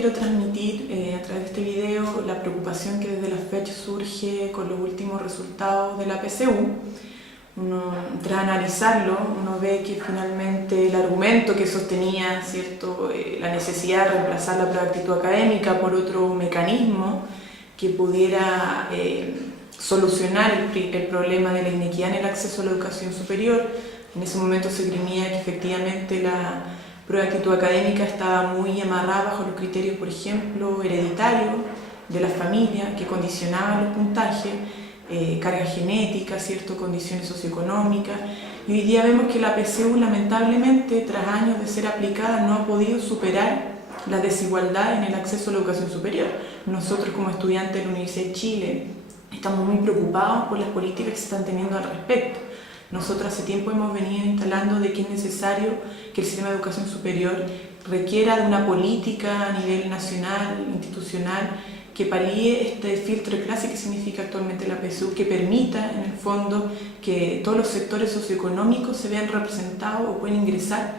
quiero transmitir a través de este video la preocupación que desde la FECH surge con los últimos resultados de la PSU. Tras analizarlo, uno ve que finalmente el argumento que sostenía, ¿cierto?, la necesidad de reemplazar la prueba de actitud académica por otro mecanismo que pudiera solucionar el problema de la inequidad en el acceso a la educación superior. En ese momento se esgrimía que efectivamente la prueba de actitud académica estaba muy amarrada bajo los criterios, por ejemplo, hereditarios de la familia, que condicionaban los puntajes, carga genética, ¿cierto?, condiciones socioeconómicas. Y hoy día vemos que la PSU, lamentablemente, tras años de ser aplicada, no ha podido superar la desigualdad en el acceso a la educación superior. Nosotros, como estudiantes de la Universidad de Chile, estamos muy preocupados por las políticas que se están teniendo al respecto. Nosotros hace tiempo hemos venido instalando de que es necesario que el sistema de educación superior requiera de una política a nivel nacional, institucional, que palíe este filtro de clase que significa actualmente la PSU, que permita en el fondo que todos los sectores socioeconómicos se vean representados o puedan ingresar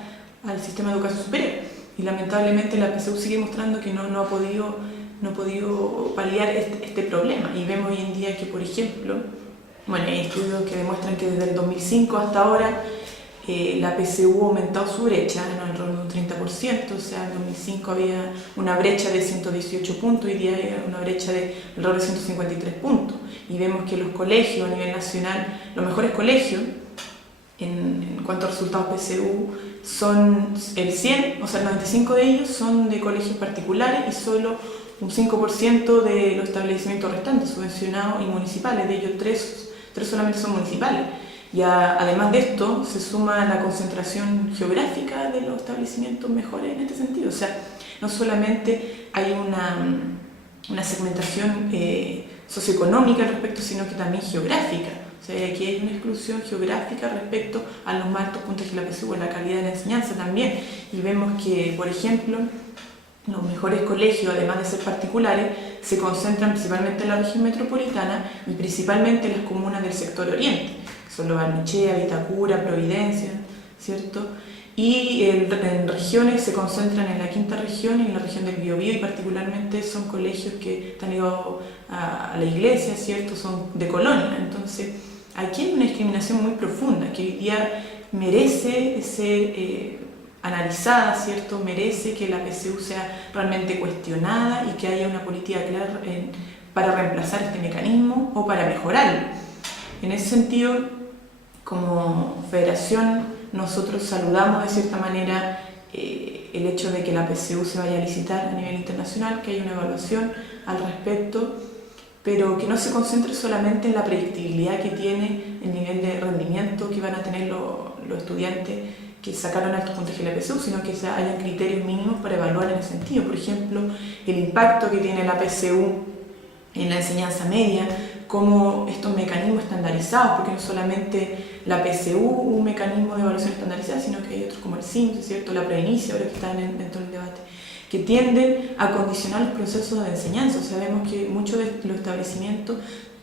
al sistema de educación superior. Y lamentablemente la PSU sigue mostrando que no ha podido paliar este problema. Y vemos hoy en día que, por ejemplo, hay estudios que demuestran que desde el 2005 hasta ahora la PSU ha aumentado su brecha en alrededor de un 30%, o sea, en 2005 había una brecha de 118 puntos, hoy día hay una brecha de alrededor de 153 puntos. Y vemos que los colegios a nivel nacional, los mejores colegios en cuanto a resultados PSU son el 100, o sea, el 95 de ellos son de colegios particulares y solo un 5% de los establecimientos restantes, subvencionados y municipales, de ellos tres solamente son municipales. Y además de esto, se suma la concentración geográfica de los establecimientos mejores en este sentido. O sea, no solamente hay una segmentación socioeconómica al respecto, sino que también geográfica. O sea, aquí hay una exclusión geográfica respecto a los más altos puntos de la PSU, a la calidad de la enseñanza también. Y vemos que, por ejemplo, los mejores colegios, además de ser particulares, se concentran principalmente en la región metropolitana y principalmente en las comunas del sector oriente, que son Lo Barnechea, Vitacura, Providencia, ¿cierto? Y en regiones se concentran en la quinta región y en la región del Biobío, y particularmente son colegios que han ido a la iglesia, ¿cierto? Son de colonia. Entonces, aquí hay una discriminación muy profunda que hoy día merece ser analizada, ¿cierto? Merece que la PSU sea realmente cuestionada y que haya una política clara para reemplazar este mecanismo o para mejorarlo. En ese sentido, como federación, nosotros saludamos de cierta manera el hecho de que la PSU se vaya a licitar a nivel internacional, que haya una evaluación al respecto, pero que no se concentre solamente en la predictibilidad que tiene el nivel de rendimiento que van a tener los estudiantes que sacaron altos puntajes de la PSU, sino que haya criterios mínimos para evaluar en ese sentido. Por ejemplo, el impacto que tiene la PSU en la enseñanza media, cómo estos mecanismos estandarizados, porque no solamente la PSU un mecanismo de evaluación estandarizada, sino que hay otros como el CIMSS, ¿cierto?, la Preinicia, ahora que están dentro del debate, que tienden a condicionar los procesos de enseñanza. O sea, vemos que muchos de los establecimientos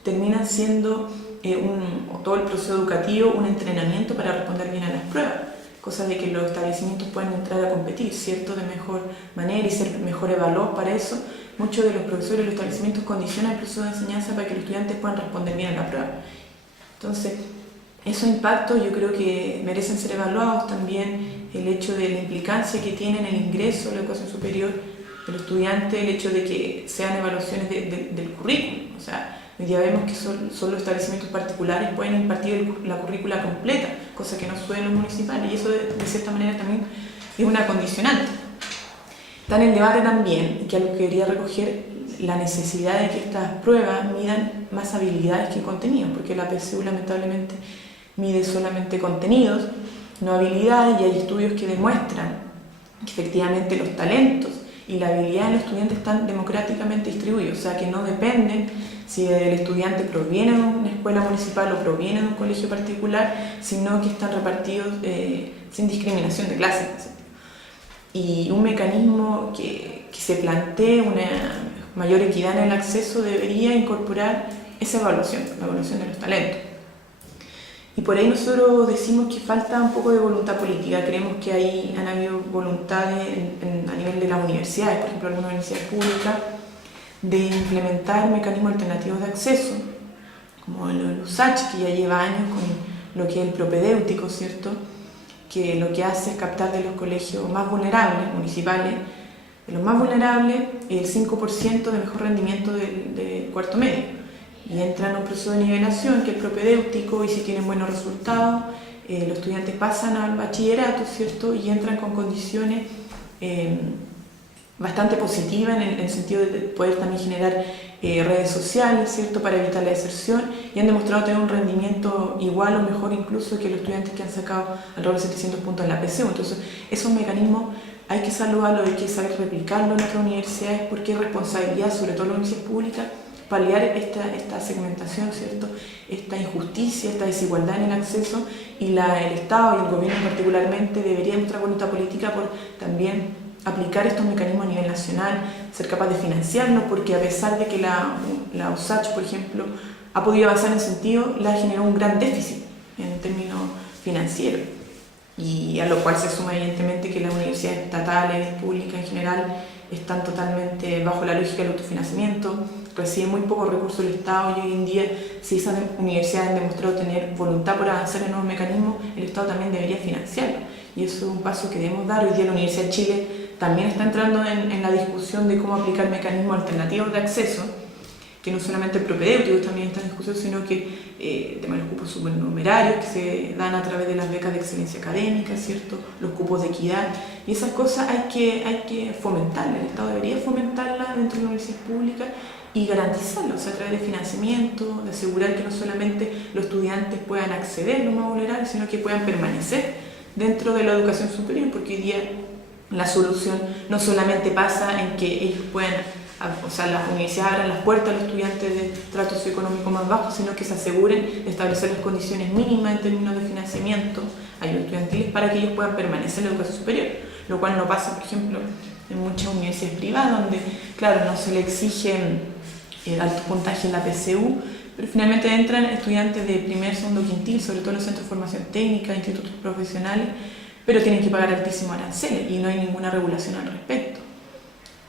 terminan siendo todo el proceso educativo un entrenamiento para responder bien a las pruebas, cosa de que los establecimientos puedan entrar a competir, ¿cierto?, de mejor manera y ser mejor evaluados para eso. Muchos de los profesores de los establecimientos condicionan el proceso de enseñanza para que los estudiantes puedan responder bien a la prueba. Entonces, esos impactos yo creo que merecen ser evaluados. También el hecho de la implicancia que tiene en el ingreso a la educación superior de los estudiantes, el hecho de que sean evaluaciones del currículum. O sea, hoy día vemos que solo los establecimientos particulares pueden impartir la currícula completa, cosa que no sucede en los municipales, y eso de cierta manera también es una condicionante. Está en el debate también, que algo que quería recoger, la necesidad de que estas pruebas midan más habilidades que contenidos, porque la PSU lamentablemente mide solamente contenidos, no habilidades, y hay estudios que demuestran que efectivamente los talentos y la habilidad de los estudiantes están democráticamente distribuidos, o sea que no dependen si el estudiante proviene de una escuela municipal o proviene de un colegio particular, sino que están repartidos sin discriminación de clase. Y un mecanismo que se plantee una mayor equidad en el acceso debería incorporar esa evaluación, la evaluación de los talentos. Y por ahí nosotros decimos que falta un poco de voluntad política. Creemos que ahí han habido voluntades a nivel de las universidades, por ejemplo, algunas universidades públicas, de implementar mecanismos alternativos de acceso, como el USACH, que ya lleva años con lo que es el propedéutico, ¿cierto? Que lo que hace es captar de los colegios más vulnerables, municipales, de los más vulnerables, el 5% de mejor rendimiento de cuarto medio. Y entran en un proceso de nivelación que es propedéutico, y si tienen buenos resultados, los estudiantes pasan al bachillerato, ¿cierto? Y entran con condiciones bastante positivas en el sentido de poder también generar redes sociales, ¿cierto? Para evitar la deserción, y han demostrado tener un rendimiento igual o mejor incluso que los estudiantes que han sacado alrededor de 700 puntos en la PSU. Entonces, esos mecanismos hay que saludarlos, hay que saber replicarlo en nuestras universidades, porque es responsabilidad, sobre todo en las universidades públicas, paliar esta segmentación, ¿cierto? Esta injusticia, esta desigualdad en el acceso, y el Estado y el gobierno particularmente debería mostrar voluntad política por también aplicar estos mecanismos a nivel nacional, ser capaz de financiarlos, porque a pesar de que la USACH, por ejemplo, ha podido avanzar en ese sentido, la generó un gran déficit en términos financieros, y a lo cual se suma evidentemente que las universidades estatales, públicas en general, están totalmente bajo la lógica del autofinanciamiento, reciben muy pocos recursos del Estado, y hoy en día, si esas universidades han demostrado tener voluntad por avanzar en nuevos mecanismos, el Estado también debería financiarlo, y eso es un paso que debemos dar. Hoy día la Universidad de Chile también está entrando en la discusión de cómo aplicar mecanismos alternativos de acceso, que no solamente el propedéutico también está en discusión, sino que temas de los cupos supernumerarios que se dan a través de las becas de excelencia académica, ¿cierto? Los cupos de equidad, y esas cosas hay que fomentarlas. El Estado debería fomentarlas dentro de las universidades públicas y garantizarlas, o sea, a través de financiamiento, de asegurar que no solamente los estudiantes puedan acceder a los más vulnerables, sino que puedan permanecer dentro de la educación superior, porque hoy día la solución no solamente pasa en que ellos puedan, o sea, las universidades abran las puertas a los estudiantes de trato socioeconómico más bajo, sino que se aseguren de establecer las condiciones mínimas en términos de financiamiento a los estudiantiles para que ellos puedan permanecer en la educación superior, lo cual no pasa, por ejemplo, en muchas universidades privadas, donde, claro, no se le exigen alto puntaje en la PSU, pero finalmente entran estudiantes de primer, segundo, quintil, sobre todo en los centros de formación técnica, institutos profesionales, pero tienen que pagar altísimos aranceles y no hay ninguna regulación al respecto.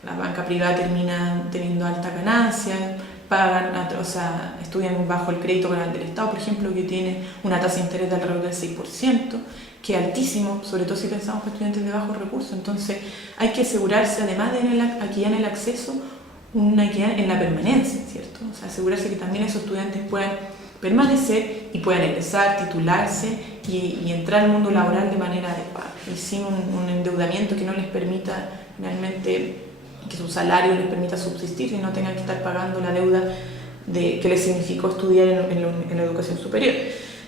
La banca privada termina teniendo alta ganancia, pagan, o sea, estudian bajo el crédito grande del Estado, por ejemplo, que tiene una tasa de interés de alrededor del 6%, que es altísimo, sobre todo si pensamos en estudiantes de bajos recursos. Entonces hay que asegurarse, además de equidad en el acceso, una equidad en la permanencia, ¿cierto? O sea, asegurarse que también esos estudiantes puedan permanecer y puedan egresar, titularse y entrar al mundo laboral de manera adecuada, y sin un endeudamiento que no les permita finalmente que su salario les permita subsistir y no tengan que estar pagando la deuda que les significó estudiar en la educación superior.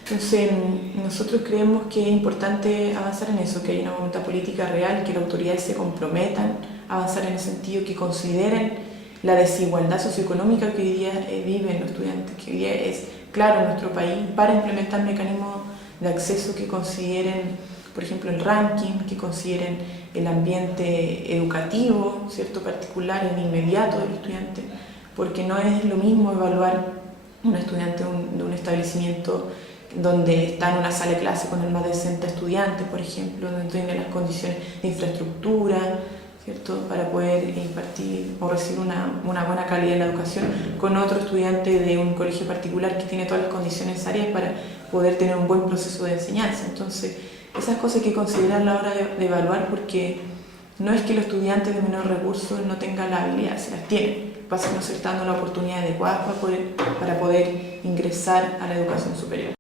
Entonces, nosotros creemos que es importante avanzar en eso, que haya una voluntad política real, que las autoridades se comprometan a avanzar en el sentido que consideren la desigualdad socioeconómica que hoy día viven los estudiantes, que hoy día es claro en nuestro país, para implementar mecanismos de acceso que consideren, por ejemplo, el ranking, que consideren el ambiente educativo, ¿cierto?, particular, el inmediato del estudiante, porque no es lo mismo evaluar un estudiante de un establecimiento donde está en una sala de clase con el más de 60 estudiantes, por ejemplo, donde tiene las condiciones de infraestructura, ¿cierto?, para poder impartir o recibir una buena calidad en la educación, con otro estudiante de un colegio particular que tiene todas las condiciones necesarias para poder tener un buen proceso de enseñanza. Entonces, esas cosas hay que considerar a la hora de evaluar, porque no es que los estudiantes de menores recursos no tengan la habilidad, se las tienen, pasa que no se está dando la oportunidad adecuada para poder ingresar a la educación superior.